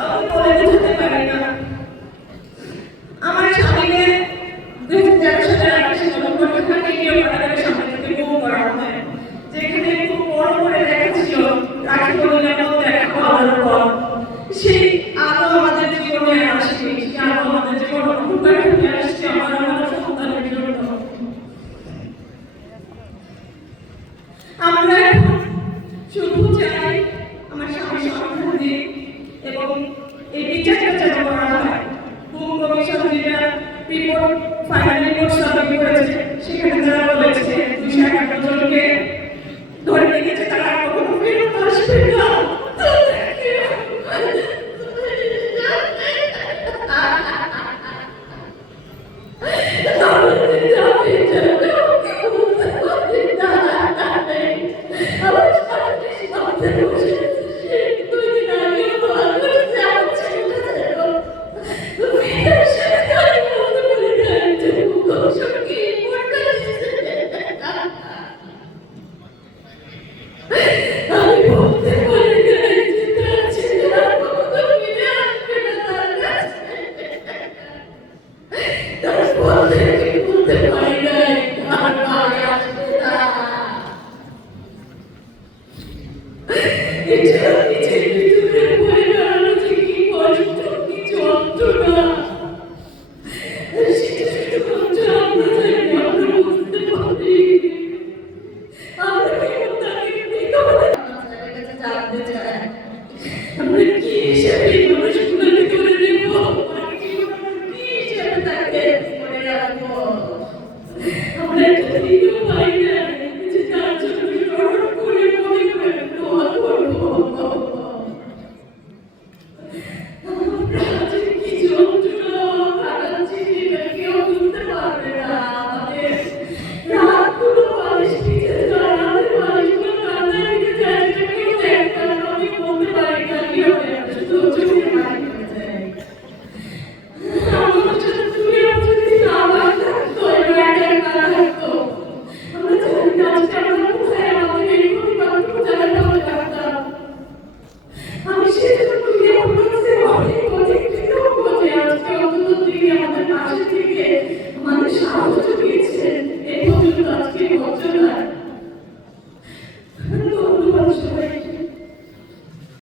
কাউকে বলে বোঝাতে পারি না। আমার স্বামীকে 2013 সালের 28 নভেম্বর ঢাকা কেন্দ্রীয় কারাগারের সামনে থেকে গুম করা হয়, যেখানে খুব বড় করে লেখা ছিল রাখি পূর্ণিমার মধ্যে একটা খাওয়ানোর পর। সেই আলো আমাদের জীবনে আসে, সেই আলো আমাদের জীবনে অন্ধকার হয়ে আসছে আমার সন্তানের জন্য। আমরা শুধু চাই আমার স্বামী সন্তান দিক এবং এই বিচারটা যেন করা হয়। গুম কমিশন যেটা রিপোর্ট ফাইনাল রিপোর্ট সাবমিট করেছে, সেখানে তারা বলেছে 251 জনকে ধরে রেখেছে, তারা কখনো ফেরত আসবে না। আমরা